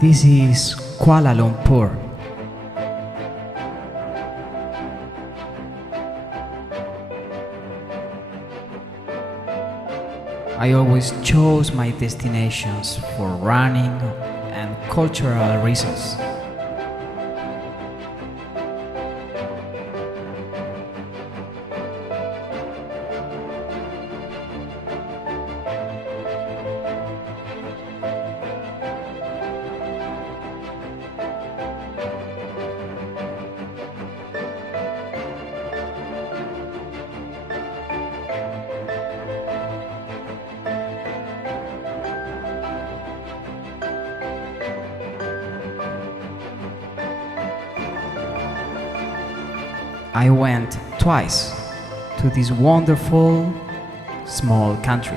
This is Kuala Lumpur. I always chose my destinations for running and cultural reasons. I went twice to this wonderful small country.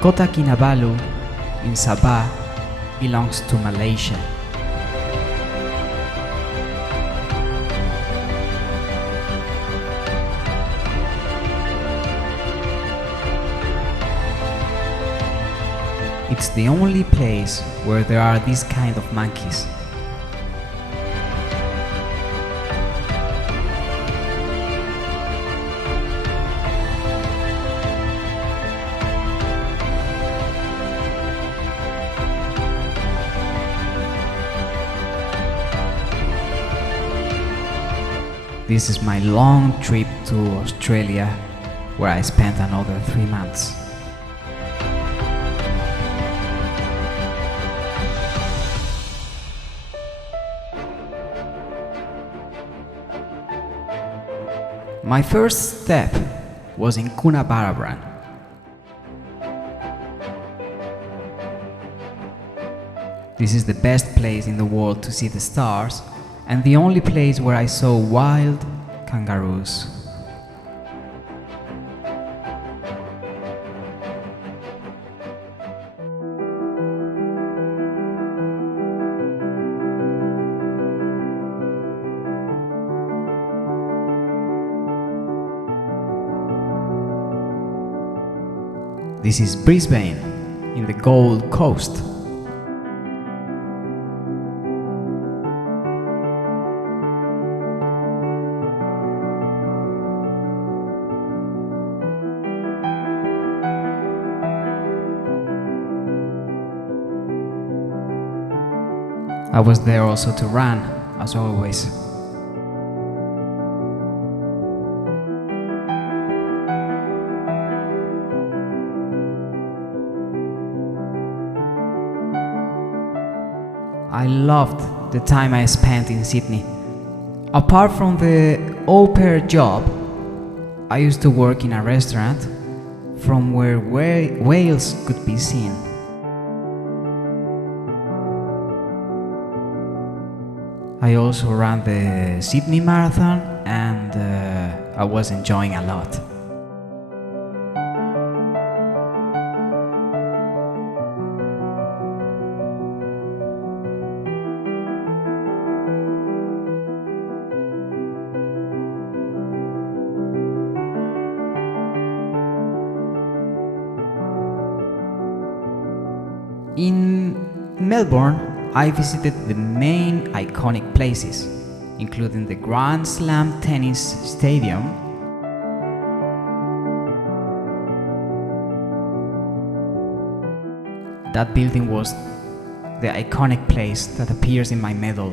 Kota Kinabalu in Sabah belongs to Malaysia. It's the only place where there are these kind of monkeys. This is my long trip to Australia, where I spent another 3 months. My first step was in Coonabarabran. This is the best place in the world to see the stars, and the only place where I saw wild kangaroos. This is Brisbane, in the Gold Coast. I was there also to run, as always. I loved the time I spent in Sydney. Apart from the au pair job, I used to work in a restaurant from where whales could be seen. I also ran the Sydney Marathon, and I was enjoying a lot. In Melbourne, I visited the main iconic places, including the Grand Slam Tennis Stadium, that building was the iconic place that appears in my medal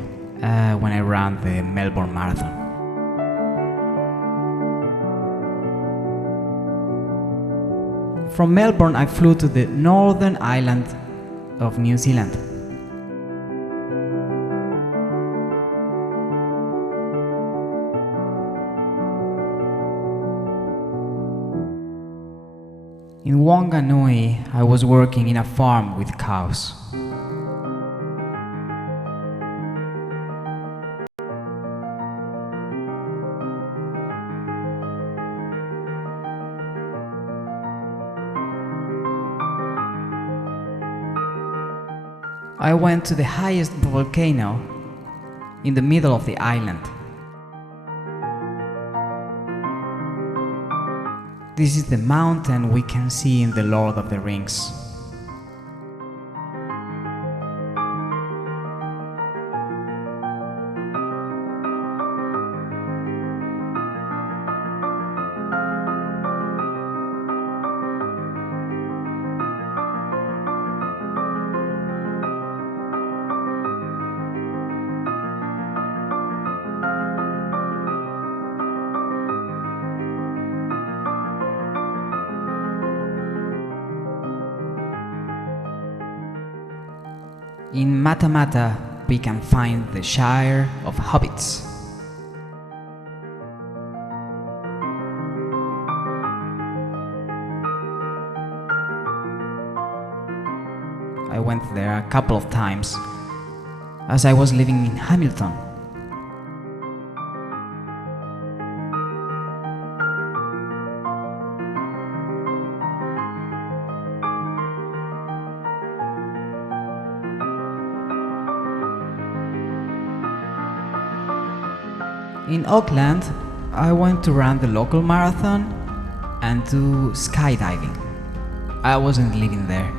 when I ran the Melbourne Marathon. From Melbourne, I flew to the northern island of New Zealand. In Wanganui, I was working in a farm with cows. I went to the highest volcano in the middle of the island. This is the mountain we can see in The Lord of the Rings. In Matamata, we can find the Shire of Hobbits. I went there a couple of times as I was living in Hamilton. In Auckland, I went to run the local marathon and do skydiving. I wasn't living there.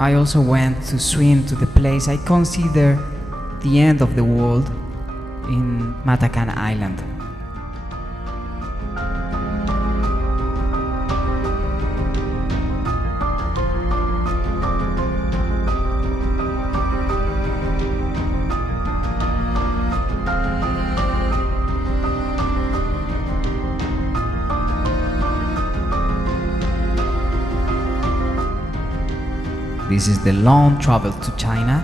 I also went to swim to the place I consider the end of the world in Matakan Island. This is the long travel to China.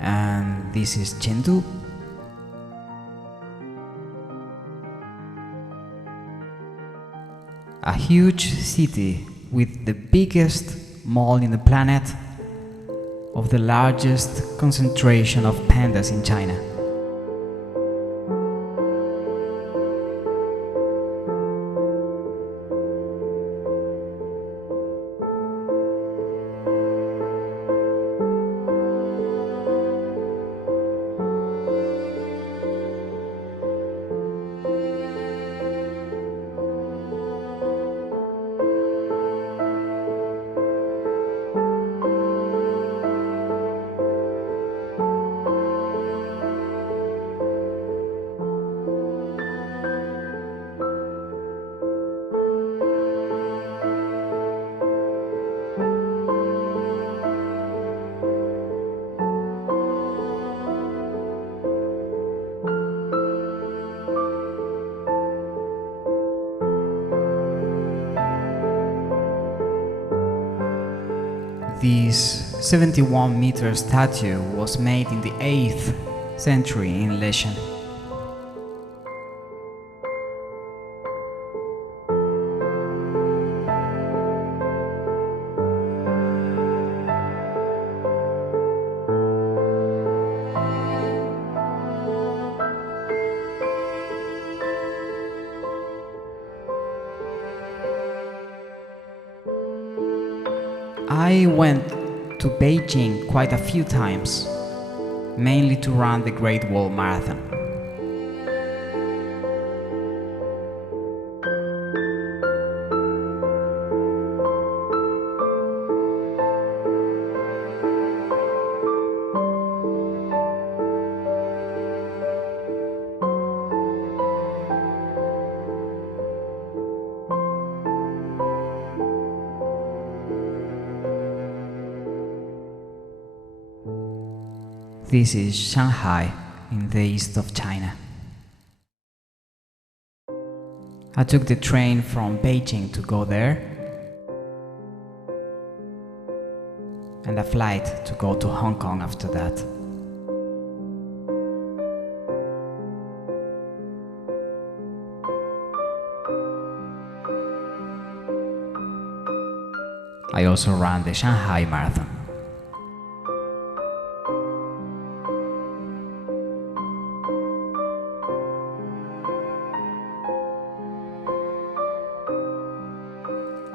And this is Chengdu. A huge city with the biggest mall in the planet, of the largest concentration of pandas in China. This 71-meter statue was made in the 8th century in Leshan. I went to Beijing quite a few times, mainly to run the Great Wall Marathon. This is Shanghai in the east of China. I took the train from Beijing to go there and a flight to go to Hong Kong after that. I also ran the Shanghai Marathon.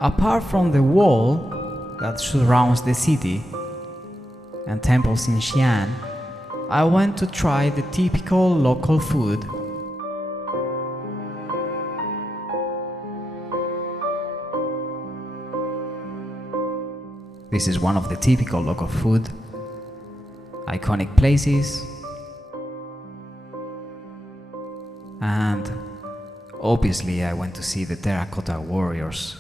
Apart from the wall that surrounds the city and temples in Xi'an, I went to try the typical local food. This is one of the typical local food, iconic places, and obviously I went to see the Terracotta Warriors.